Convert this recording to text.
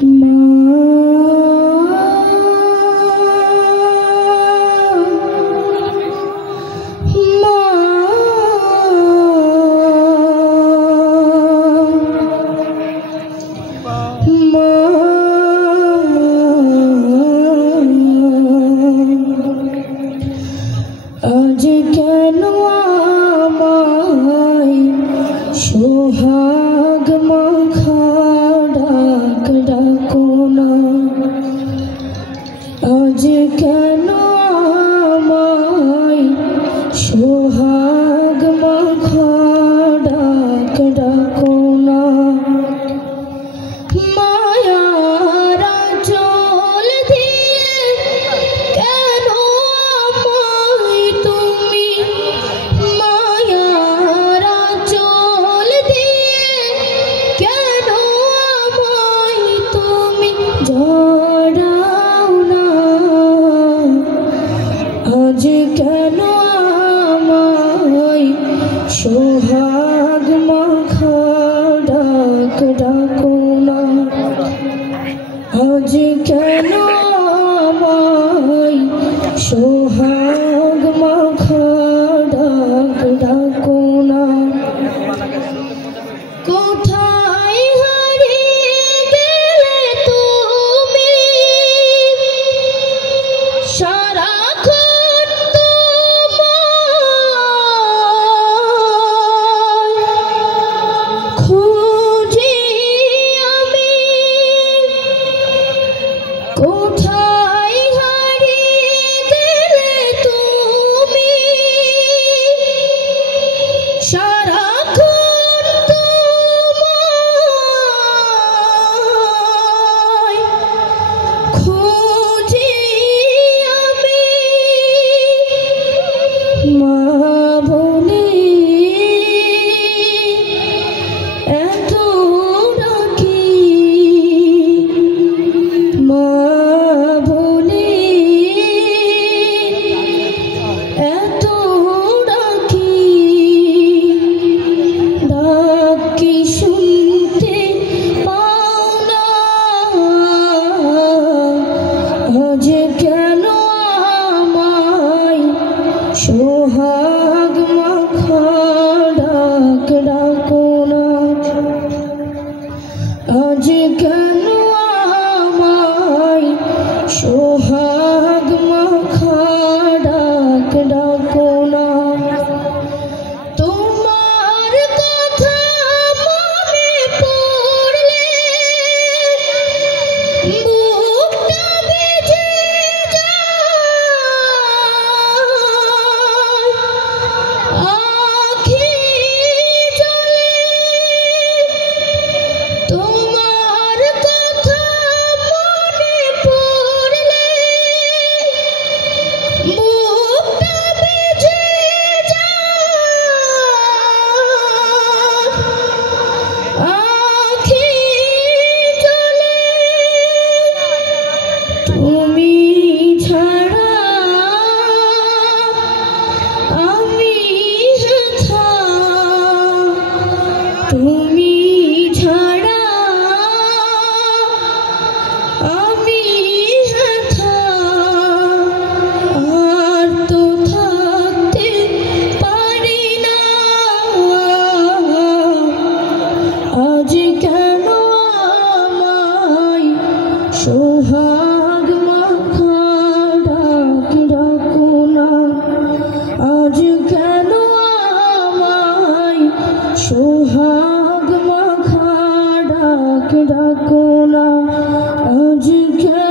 আজ কেন আমায় সোহাগ মাখা ডাক ডাকো না, আজ কেন আমায় সোহাগ মাখা ডাক ডাকো না। মায়ার আঁচল দিয়ে কেন আমায় তুমি, মায়ার আঁচল দিয়ে কেন আমায় তুমি জড়াও না, আজ কেন আমায় সোহাগ মাখা ডাক ডাকো না, আজ কেন আমায় সোহাগ মাখা ডাক ডাকো না। কোথায় হারিয়ে গেলে তুমি, সারাক্ষণ তোমায় খুঁজি আমি, কোথায় হারিয়ে গেলে তুমি, সারাক্ষণ তোমায় খুঁজি আমি। মা বলে এত ডাকি, মা বলে এত ডাকি, ডাক কি শুনতে পাও না, আজ কেন আমায় সোহাগ মাখা ডাক ডাকো না, আজ কেন আমায় সোহাগ মাখা ডাক ডাকো না। তোমার কথা মনে পড়লে বুকটা বেজে যায়, আখি জলে তোমার কথা মনে পড়লে বুকটা বেজে যায়, আখি জলে তুমি ছাড়া আমি হেথা, তুমি ছাড়া আমি হেথা, আর তো থাকতে পারি না, আজ কেন আমায় সোহাগ মাখা ডাক ডাকো না, আজ কেন আমায় সোহাগ মাখা ডাক ডাকো না, আজ কেন